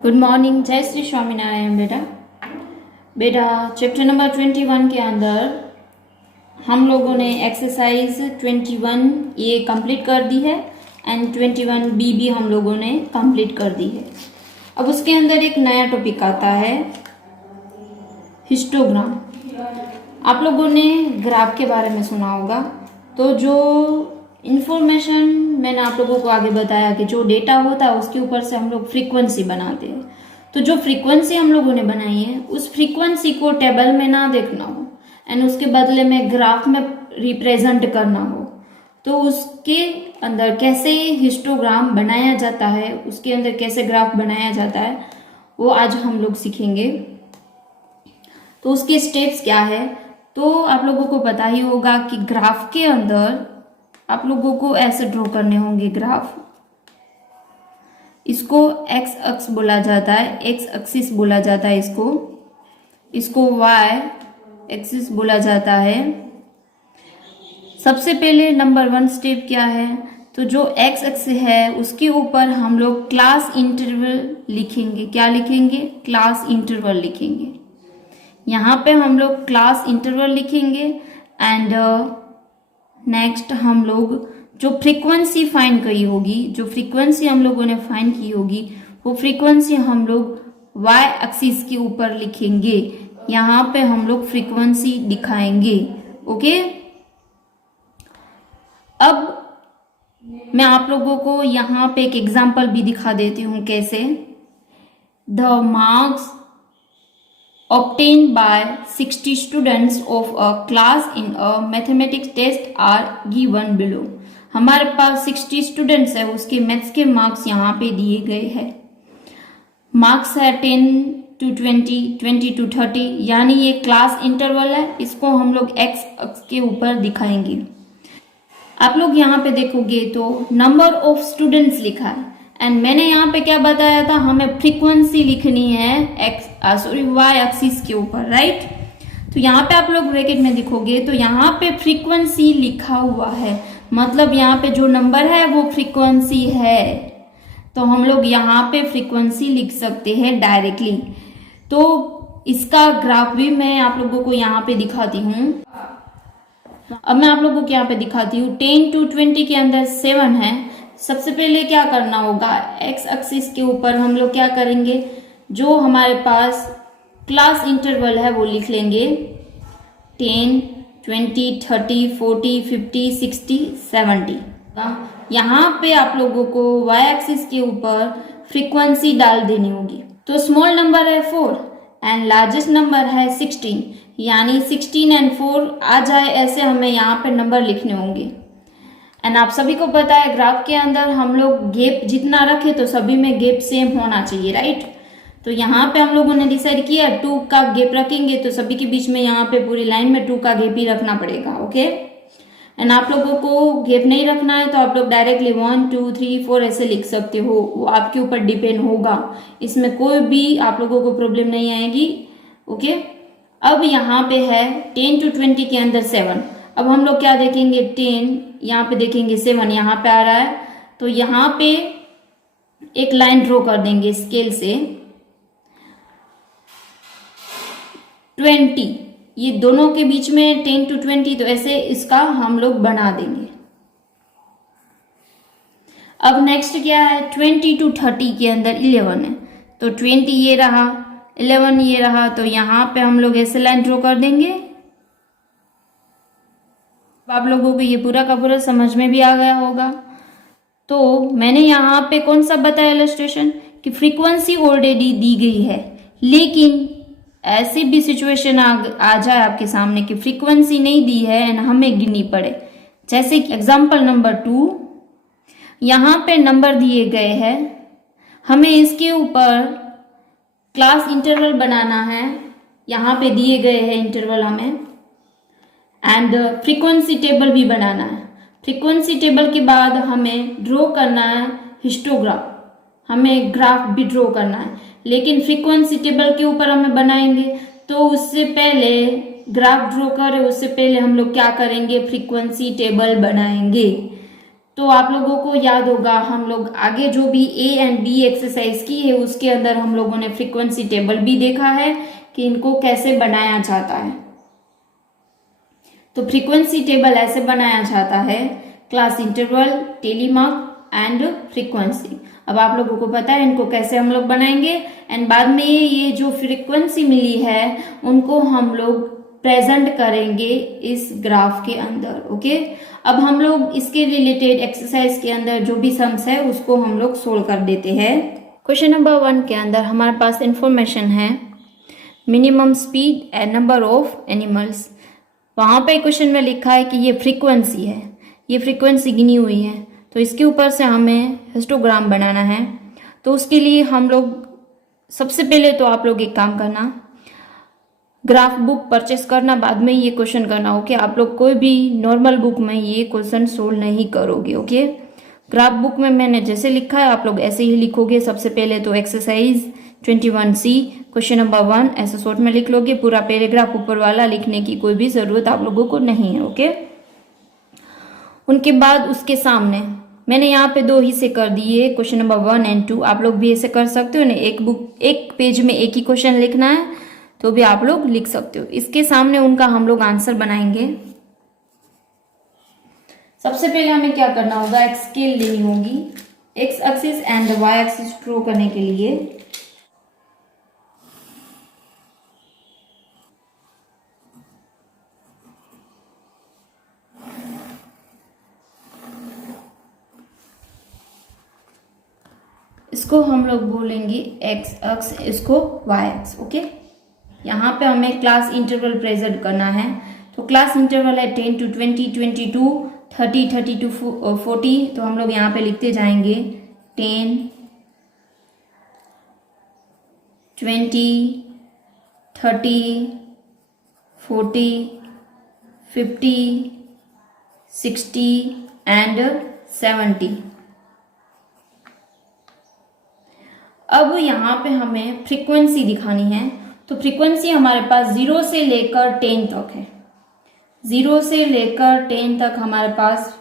Good morning, जय श्री स्वामीनारायण। बेटा chapter number 21 के अंदर हम लोगों ने एक्सरसाइज 21 ये कंप्लीट कर दी है एंड 21 बी भी हम लोगों ने कंप्लीट कर दी है। अब उसके अंदर एक नया टॉपिक आता है हिस्टोग्राम। आप लोगों ने ग्राफ के बारे में सुना होगा। तो जो इन्फॉर्मेशन मैंने आप लोगों को आगे बताया कि जो डेटा होता है उसके ऊपर से हम लोग फ्रीक्वेंसी बनाते हैं। तो जो फ्रीक्वेंसी हम लोगों ने बनाई है उस फ्रीक्वेंसी को टेबल में ना देखना हो एंड उसके बदले में ग्राफ में रिप्रेजेंट करना हो, तो उसके अंदर कैसे हिस्टोग्राम बनाया जाता है, उसके अंदर कैसे ग्राफ बनाया जाता है, वो आज हम लोग सीखेंगे। तो उसके स्टेप्स क्या है, तो आप लोगों को पता ही होगा कि ग्राफ के अंदर आप लोगों को ऐसे ड्रॉ करने होंगे ग्राफ। इसको एक्स अक्स बोला जाता है, एक्स एक्सिस बोला जाता है इसको वाई एक्सिस बोला जाता है। सबसे पहले नंबर 1 स्टेप क्या है, तो जो एक्स एक्सिस है उसके ऊपर हम लोग क्लास इंटरवल लिखेंगे। क्या लिखेंगे? क्लास इंटरवल लिखेंगे। यहाँ पे हम लोग क्लास इंटरवल लिखेंगे एंड नेक्स्ट हम लोग जो फ्रीक्वेंसी फाइंड की होगी, जो फ्रीक्वेंसी हम लोगों ने फाइंड की होगी वो फ्रीक्वेंसी हम लोग वाई एक्सिस के ऊपर लिखेंगे। यहाँ पे हम लोग फ्रीक्वेंसी दिखाएंगे। ओके, अब मैं आप लोगों को यहाँ पे एक एग्जांपल भी दिखा देती हूँ कैसे। The marks obtained by 60 students of a class in a mathematics test are given below। हमारे पास 60 स्टूडेंट्स है, उसके मैथ्स के मार्क्स यहाँ पे दिए गए हैं। मार्क्स है 10 to 20, 20 to 30, यानी ये क्लास इंटरवल है। इसको हम लोग एक्स अक्ष के ऊपर दिखाएंगे। आप लोग यहाँ पे देखोगे तो नंबर ऑफ स्टूडेंट्स लिखा है एंड मैंने यहाँ पे क्या बताया था, हमें फ्रीक्वेंसी लिखनी है वाई एक्सिस के ऊपर, राइट। तो यहाँ पे आप लोग ब्रैकेट में देखोगे तो यहाँ पे फ्रीक्वेंसी लिखा हुआ है, मतलब यहाँ पे जो नंबर है वो फ्रीक्वेंसी है। तो हम लोग यहाँ पे फ्रीक्वेंसी लिख सकते हैं डायरेक्टली। तो इसका ग्राफ भी मैं आप लोगों को यहाँ पे दिखाती हूँ। अब मैं आप लोगों को यहाँ पे दिखाती हूँ। 10 to 20 के अंदर 7 है। सबसे पहले क्या करना होगा, एक्स एक्सिस के ऊपर हम लोग क्या करेंगे, जो हमारे पास क्लास इंटरवल है वो लिख लेंगे। 10, 20, 30, 40, 50, 60, 70। यहाँ पे आप लोगों को वाई एक्सिस के ऊपर फ्रीक्वेंसी डाल देनी होगी। तो स्मॉल नंबर है 4 एंड लार्जेस्ट नंबर है 16, यानी 16 एंड 4 आ जाए ऐसे हमें यहाँ पे नंबर लिखने होंगे। एंड आप सभी को पता है ग्राफ के अंदर हम लोग गैप जितना रखे तो सभी में गैप सेम होना चाहिए, राइट। तो यहाँ पे हम लोगों ने डिसाइड किया 2 का गैप रखेंगे तो सभी के बीच में यहाँ पे पूरी लाइन में 2 का गैप ही रखना पड़ेगा। ओके, एंड आप लोगों को गैप नहीं रखना है तो आप लोग डायरेक्टली 1, 2, 3, 4 ऐसे लिख सकते हो, वो आपके ऊपर डिपेंड होगा। इसमें कोई भी आप लोगों को प्रॉब्लम नहीं आएगी। ओके, अब यहाँ पे है 10 to 20 के अंदर 7। अब हम लोग क्या देखेंगे, 10 यहाँ पे देखेंगे, 7 यहाँ पे आ रहा है तो यहाँ पे एक लाइन ड्रॉ कर देंगे स्केल से। 20 ये दोनों के बीच में 10 to 20, तो ऐसे इसका हम लोग बना देंगे। अब नेक्स्ट क्या है, 20 to 30 के अंदर 11 है तो 20 ये रहा, 11 ये रहा, तो यहाँ पे हम लोग ऐसे लाइन ड्रॉ कर देंगे। आप लोगों को ये पूरा का पूरा समझ में भी आ गया होगा। तो मैंने यहाँ पे कौन सा बताया इलस्ट्रेशन, कि फ्रीक्वेंसी ऑलरेडी दी गई है, लेकिन ऐसी भी सिचुएशन आ जाए आपके सामने कि फ्रीक्वेंसी नहीं दी है एंड हमें गिननी पड़े। जैसे कि एग्जाम्पल नंबर 2, यहाँ पे नंबर दिए गए हैं, हमें इसके ऊपर क्लास इंटरवल बनाना है। यहाँ पे दिए गए हैं इंटरवल हमें, एंड फ्रीक्वेंसी टेबल भी बनाना है। फ्रीक्वेंसी टेबल के बाद हमें ड्रॉ करना है हिस्टोग्राम, हमें ग्राफ भी ड्रॉ करना है, लेकिन फ्रीक्वेंसी टेबल के ऊपर हमें बनाएंगे तो उससे पहले ग्राफ ड्रॉ करें उससे पहले हम लोग क्या करेंगे, फ्रीक्वेंसी टेबल बनाएंगे। तो आप लोगों को याद होगा, हम लोग आगे जो भी ए एंड बी एक्सरसाइज की है उसके अंदर हम लोगों ने फ्रीक्वेंसी टेबल भी देखा है कि इनको कैसे बनाया जाता है। तो फ्रीक्वेंसी टेबल ऐसे बनाया जाता है, क्लास इंटरवल, टेलीमार्क एंड फ्रीक्वेंसी। अब आप लोगों को पता है इनको कैसे हम लोग बनाएंगे, एंड बाद में ये जो फ्रीक्वेंसी मिली है उनको हम लोग प्रेजेंट करेंगे इस ग्राफ के अंदर। ओके, अब हम लोग इसके रिलेटेड एक्सरसाइज के अंदर जो भी सम्स है उसको हम लोग सोल्व कर देते हैं। क्वेश्चन नंबर 1 के अंदर हमारे पास इंफॉर्मेशन है minimum speed and number of animals. वहां पे क्वेश्चन में लिखा है कि ये फ्रीक्वेंसी है, ये फ्रीक्वेंसी गिनी हुई है, तो इसके ऊपर से हमें हिस्टोग्राम बनाना है। तो उसके लिए हम लोग सबसे पहले तो आप लोग एक काम करना, ग्राफ बुक परचेस करना, बाद में ये क्वेश्चन करना। ओके, आप लोग कोई भी नॉर्मल बुक में ये क्वेश्चन सोल्व नहीं करोगे। ओके, ग्राफ बुक में मैंने जैसे लिखा है आप लोग ऐसे ही लिखोगे। सबसे पहले तो एक्सरसाइज 21C क्वेश्चन नंबर 1 ऐसे शॉर्ट में लिख लोगे, पूरा पैराग्राफ ऊपर वाला लिखने की कोई भी जरूरत आप लोगों को नहीं है। ओके, उनके बाद उसके सामने मैंने यहाँ पे 2 हिस्से कर दिए, क्वेश्चन नंबर 1 एंड 2। आप लोग भी ऐसे कर सकते हो ना, एक पेज में एक ही क्वेश्चन लिखना है तो भी आप लोग लिख सकते हो। इसके सामने उनका हम लोग आंसर बनाएंगे। सबसे पहले हमें क्या करना होगा, एक स्केल लेनी होगी, x axis and y axis draw करने के लिए। इसको हम लोग बोलेंगे एक्स अक्स, इसको वाई एक्स। ओके, यहाँ पे हमें क्लास इंटरवल प्रेजेंट करना है। तो क्लास इंटरवल है 10 to 20, 22, 30, 30 to 40। तो हम लोग यहाँ पे लिखते जाएंगे 10, 20, 30, 40, 50, 60 एंड 70। अब यहाँ पे हमें फ्रीक्वेंसी दिखानी है। तो फ्रीक्वेंसी हमारे पास 0 से लेकर 10 तक है। 0 से लेकर 10 तक हमारे पास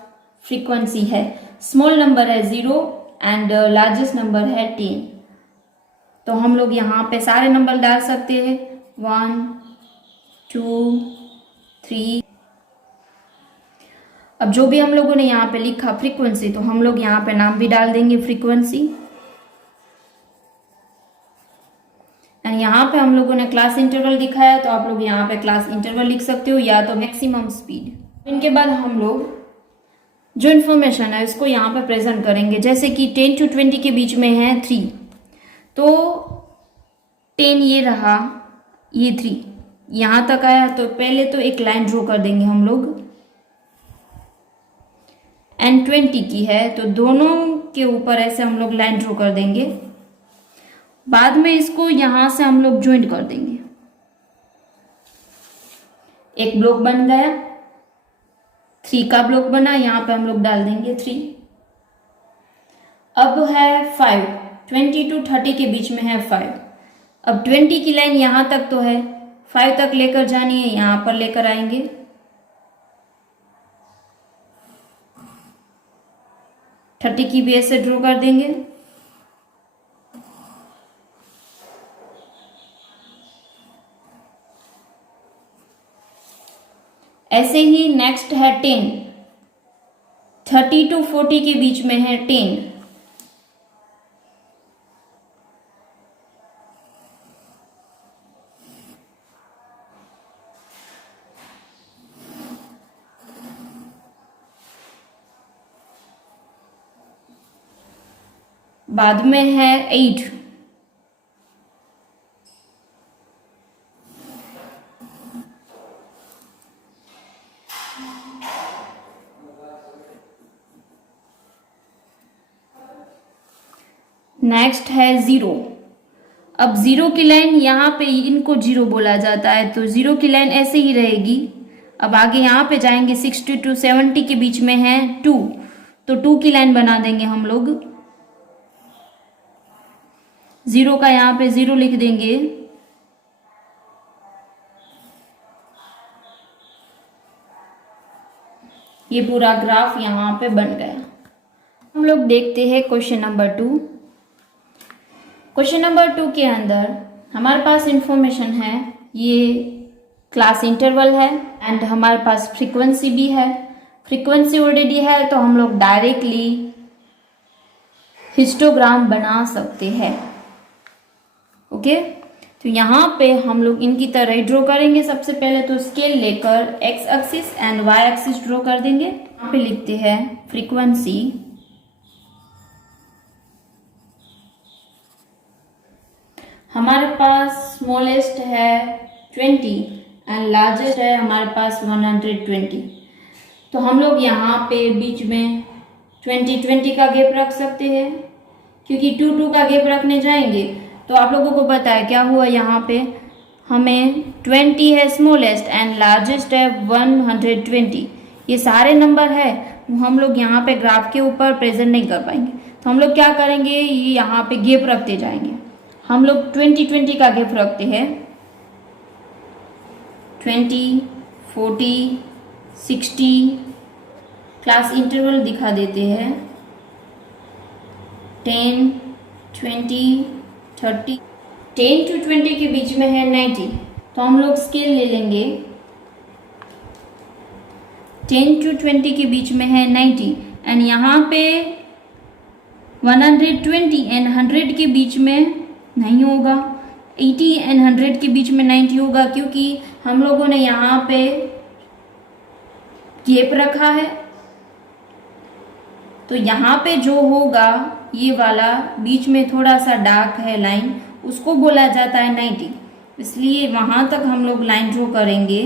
फ्रीक्वेंसी है। स्मॉल नंबर है 0 एंड लार्जेस्ट नंबर है 10। तो हम लोग यहाँ पे सारे नंबर डाल सकते हैं, 1, 2, 3। अब जो भी हम लोगों ने यहाँ पे लिखा फ्रीक्वेंसी, तो हम लोग यहाँ पे नाम भी डाल देंगे फ्रीक्वेंसी। एंड यहाँ पे हम लोगों ने क्लास इंटरवल दिखाया, तो आप लोग यहाँ पे क्लास इंटरवल लिख सकते हो या तो मैक्सिमम स्पीड। इनके बाद हम लोग जो इन्फॉर्मेशन है उसको यहाँ पे प्रेजेंट करेंगे। जैसे कि 10 to 20 के बीच में है 3, तो 10 ये रहा, ये 3 यहाँ तक आया। तो पहले तो एक लाइन ड्रॉ कर देंगे हम लोग। एंड 20 की है तो दोनों के ऊपर ऐसे हम लोग लाइन ड्रॉ कर देंगे। बाद में इसको यहां से हम लोग ज्वाइंट कर देंगे, एक ब्लॉक बन गया, 3 का ब्लॉक बना, यहां पे हम लोग डाल देंगे 3। अब है 5, 20 to 30 के बीच में है 5। अब 20 की लाइन यहां तक तो है, 5 तक लेकर जानी है, यहां पर लेकर आएंगे। थर्टी की भी ऐसे ड्रॉ कर देंगे। ऐसे ही नेक्स्ट है 10, 30 to 40 के बीच में है 10। बाद में है 8, नेक्स्ट है 0। अब 0 की लाइन यहाँ पे इनको 0 बोला जाता है, तो 0 की लाइन ऐसे ही रहेगी। अब आगे यहाँ पे जाएंगे 60 to 70 के बीच में है 2, तो 2 की लाइन बना देंगे हम लोग। 0 का यहाँ पे 0 लिख देंगे। ये पूरा ग्राफ यहाँ पे बन गया। हम लोग देखते हैं क्वेश्चन नंबर 2। क्वेश्चन नंबर 2 के अंदर हमारे पास इंफॉर्मेशन है, ये क्लास इंटरवल है एंड हमारे पास फ्रीक्वेंसी भी है। फ्रीक्वेंसी ऑलरेडी है तो हम लोग डायरेक्टली हिस्टोग्राम बना सकते हैं। ओके, तो यहाँ पे हम लोग इनकी तरह ड्रॉ करेंगे। सबसे पहले तो स्केल लेकर x axis and y axis draw कर देंगे। यहाँ पे लिखते हैं फ्रीक्वेंसी हमारे पास स्मॉलेस्ट है 20 एंड लार्जेस्ट है हमारे पास 120। तो हम लोग यहाँ पे बीच में 20 का गैप रख सकते हैं, क्योंकि 2 का गैप रखने जाएंगे तो आप लोगों को पता है क्या हुआ। यहाँ पे हमें 20 है स्मॉलेस्ट एंड लार्जेस्ट है 120। ये सारे नंबर है हम लोग यहाँ पे ग्राफ के ऊपर प्रेजेंट नहीं कर पाएंगे, तो हम लोग क्या करेंगे, ये यहाँ पे गैप रखते जाएंगे। हम लोग 20 का गैप रखते हैं, 20, 40, 60। क्लास इंटरवल दिखा देते हैं 10, 20, 30। 10 to 20 के बीच में है 90, तो हम लोग स्केल ले लेंगे। 10 to 20 के बीच में है 90 एंड यहाँ पे 120 एंड 100 के बीच में नहीं होगा। 80 एंड 100 के बीच में 90 होगा, क्योंकि हम लोगों ने यहाँ पे गैप रखा है। तो यहाँ पे जो होगा ये वाला बीच में थोड़ा सा डार्क है लाइन, उसको बोला जाता है 90, इसलिए वहां तक हम लोग लाइन ड्रॉ करेंगे।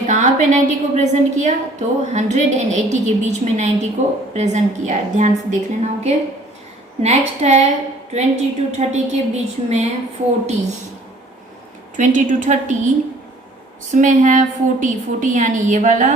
कहाँ पे 90 को प्रेजेंट किया, तो 100 एंड 80 के बीच में 90 को प्रेजेंट किया, ध्यान से देख लेना। ओके, नेक्स्ट है 20 to 30 के बीच में 40। 20 to 30 इसमें है 40 यानी ये वाला।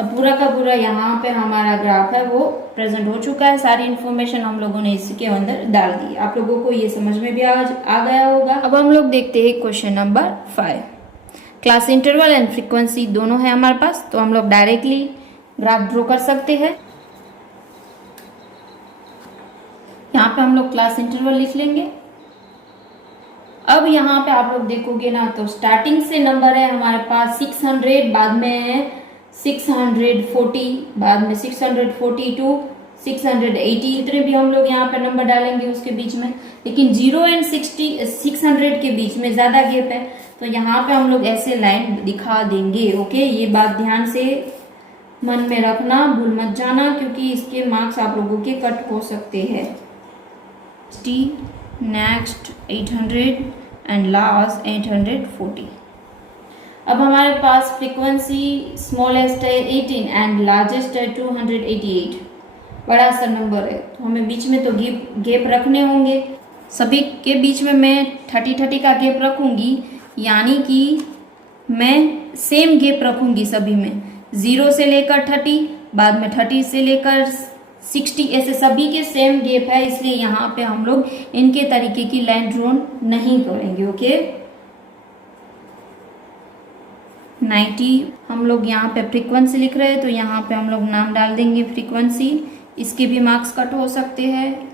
अब पूरा का पूरा यहाँ पे हमारा ग्राफ है वो प्रेजेंट हो चुका है। सारी इन्फॉर्मेशन हम लोगों ने इसके अंदर डाल दी। आप लोगों को ये समझ में भी आ गया होगा। अब हम लोग देखते हैं question number 5। Class interval and frequency दोनों है हमारे पास, तो हम लोग डायरेक्टली ग्राफ ड्रॉ कर सकते हैं। यहाँ पे हम लोग क्लास इंटरवल लिख लेंगे। अब यहाँ पे आप लोग देखोगे ना, तो स्टार्टिंग से नंबर है हमारे पास 600, बाद में है 640, बाद में 642, 680। इतने भी हम लोग यहाँ पे नंबर डालेंगे उसके बीच में, लेकिन 0 एंड 600 के बीच में ज्यादा गैप है, तो यहाँ पे हम लोग ऐसे लाइन दिखा देंगे। ओके, ये बात ध्यान से मन में रखना, भूल मत जाना, क्योंकि इसके मार्क्स आप लोगों के कट हो सकते हैं। Next 800 and last 840। अब हमारे पास फ्रीक्वेंसी स्मॉलेस्ट है 18 एंड लार्जेस्ट है 288। बड़ा सा नंबर है, तो हमें बीच में तो गैप रखने होंगे। सभी के बीच में मैं 30 का गैप रखूंगी, यानी कि मैं सेम गैप रखूंगी सभी में, 0 से लेकर 30, बाद में 30 से लेकर 60, ऐसे सभी के सेम गैप है, इसलिए यहाँ पे हम लोग इनके तरीके की लाइन ड्रॉ नहीं करेंगे। ओके, 90 हम लोग यहाँ पे फ्रीक्वेंसी लिख रहे हैं, तो यहाँ पे हम लोग नाम डाल देंगे फ्रीक्वेंसी। इसके भी मार्क्स कट हो सकते हैं।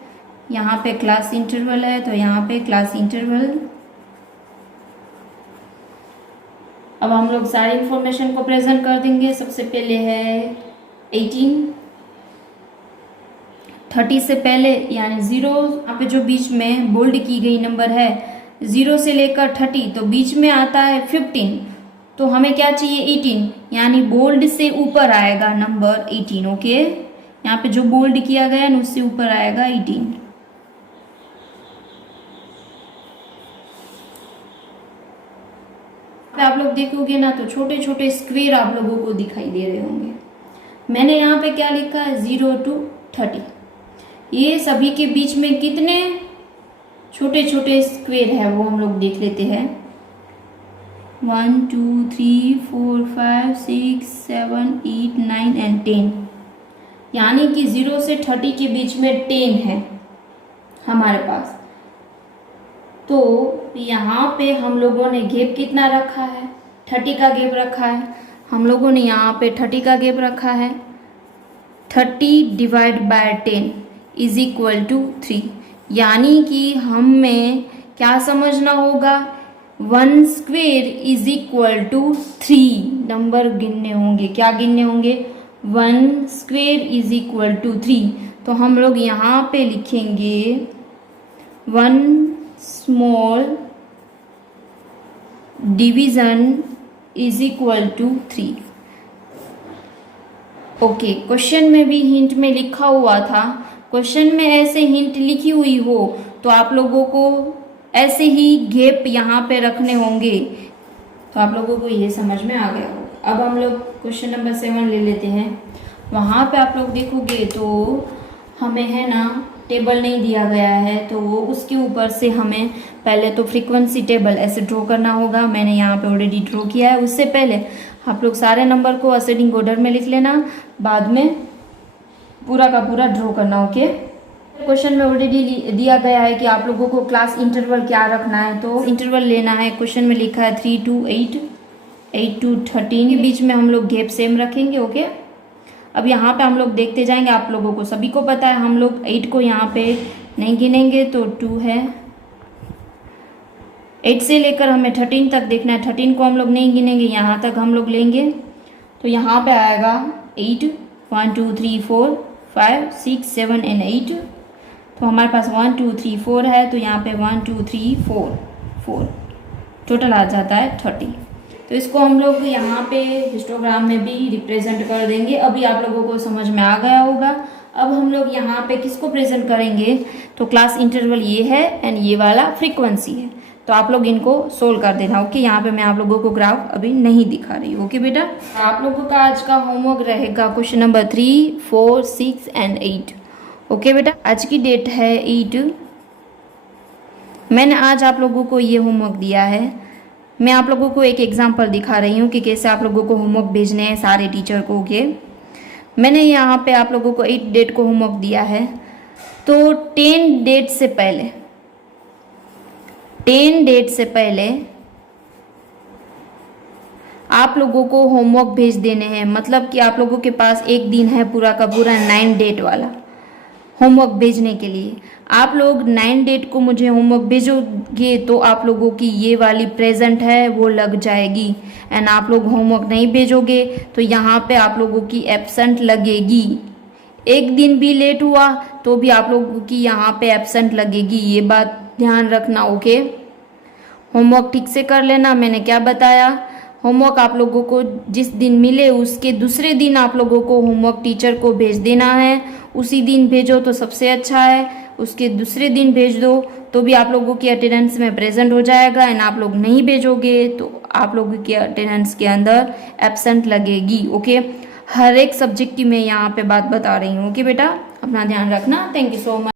यहाँ पे क्लास इंटरवल है, तो यहाँ पे क्लास इंटरवल। अब हम लोग सारी इंफॉर्मेशन को प्रेजेंट कर देंगे। सबसे पहले है 18, 30 से पहले यानी 0, यहाँ पे जो बीच में बोल्ड की गई नंबर है 0 से लेकर 30, तो बीच में आता है 15, तो हमें क्या चाहिए 18, यानी बोल्ड से ऊपर आएगा नंबर 18। ओके, यहाँ पे जो बोल्ड किया गया है उससे ऊपर आएगा 18। आप लोग देखोगे ना, तो छोटे छोटे स्क्वायर आप लोगों को दिखाई दे रहे होंगे। मैंने यहाँ पे क्या लिखा है 0 to 30। ये सभी के बीच में कितने छोटे छोटे स्क्वायर है वो हम लोग देख लेते हैं। 1 2 3 4 5 6 7 8 9 एंड 10, यानी कि 0 से 30 के बीच में 10 है हमारे पास। तो यहाँ पे हम लोगों ने गैप कितना रखा है, 30 का गैप रखा है। हम लोगों ने यहाँ पे 30 का गैप रखा है। 30 divide by 10 is equal to 3, यानी कि हमें क्या समझना होगा, 1 square is equal to 3 number गिनने होंगे। क्या गिनने होंगे, 1 स्क्वेयर इज इक्वल टू 3। तो हम लोग यहाँ पे लिखेंगे 1 small division is equal to 3। Okay, question में भी हिंट में लिखा हुआ था, क्वेश्चन में ऐसे हिंट लिखी हुई हो तो आप लोगों को ऐसे ही गैप यहाँ पे रखने होंगे। तो आप लोगों को ये समझ में आ गया होगा। अब हम लोग क्वेश्चन नंबर 7 ले लेते हैं। वहाँ पे आप लोग देखोगे तो हमें है ना टेबल नहीं दिया गया है, तो उसके ऊपर से हमें पहले तो फ्रीक्वेंसी टेबल ऐसे ड्रॉ करना होगा। मैंने यहाँ पे ऑलरेडी ड्रॉ किया है। उससे पहले आप लोग सारे नंबर को असेंडिंग ऑर्डर में लिख लेना, बाद में पूरा का पूरा ड्रॉ करना। ओके, क्वेश्चन में ऑलरेडी दिया गया है कि आप लोगों को क्लास इंटरवल क्या रखना है, तो इंटरवल लेना है। क्वेश्चन में लिखा है 3 to 8, 8 to 13 के बीच में हम लोग गैप सेम रखेंगे। ओके, अब यहाँ पे हम लोग देखते जाएंगे। आप लोगों को सभी को पता है हम लोग 8 को यहाँ पे नहीं गिनेंगे, तो 2 है। 8 से लेकर हमें 13 तक देखना है, 13 को हम लोग नहीं गिनेंगे, यहाँ तक हम लोग लेंगे। तो यहाँ पे आएगा 8, 1 2 3 4 5 6 7 एंड 8। तो हमारे पास 1 2 3 4 है, तो यहाँ पे 1 2 3 4 टोटल आ जाता है 30। तो इसको हम लोग यहाँ पे हिस्टोग्राम में भी रिप्रेजेंट कर देंगे। अभी आप लोगों को समझ में आ गया होगा। अब हम लोग यहाँ पे किसको प्रेजेंट करेंगे, तो क्लास इंटरवल ये है एंड ये वाला फ्रीक्वेंसी है। तो आप लोग इनको सोल्व कर देना। ओके, यहाँ पे मैं आप लोगों को ग्राफ अभी नहीं दिखा रही हूँ। ओके बेटा, आप लोगों का आज का होमवर्क रहेगा क्वेश्चन नंबर 3, 4, 6 एंड 8। ओके बेटा, आज की डेट है 8। मैंने आज आप लोगों को ये होमवर्क दिया है। मैं आप लोगों को एक एग्जाम्पल दिखा रही हूँ कि कैसे आप लोगों को होमवर्क भेजने हैं सारे टीचर को। ओके, मैंने यहाँ पे आप लोगों को 8 डेट को होमवर्क दिया है। तो 10 डेट से पहले आप लोगों को होमवर्क भेज देने हैं। मतलब कि आप लोगों के पास एक दिन है पूरा का पूरा 9 डेट वाला होमवर्क भेजने के लिए। आप लोग 9 डेट को मुझे होमवर्क भेजोगे तो आप लोगों की ये वाली प्रेजेंट है वो लग जाएगी। एंड आप लोग होमवर्क नहीं भेजोगे तो यहाँ पे आप लोगों की एब्सेंट लगेगी। एक दिन भी लेट हुआ तो भी आप लोगों की यहाँ पे एब्सेंट लगेगी, ये बात ध्यान रखना। ओके, होमवर्क ठीक से कर लेना। मैंने क्या बताया, होमवर्क आप लोगों को जिस दिन मिले उसके दूसरे दिन आप लोगों को होमवर्क टीचर को भेज देना है। उसी दिन भेजो तो सबसे अच्छा है, उसके दूसरे दिन भेज दो तो भी आप लोगों की अटेंडेंस में प्रेजेंट हो जाएगा। एंड आप लोग नहीं भेजोगे तो आप लोगों की अटेंडेंस के अंदर एब्सेंट लगेगी। ओके, हर एक सब्जेक्ट की मैं यहाँ पे बात बता रही हूँ। ओके बेटा, अपना ध्यान रखना। Thank you so much.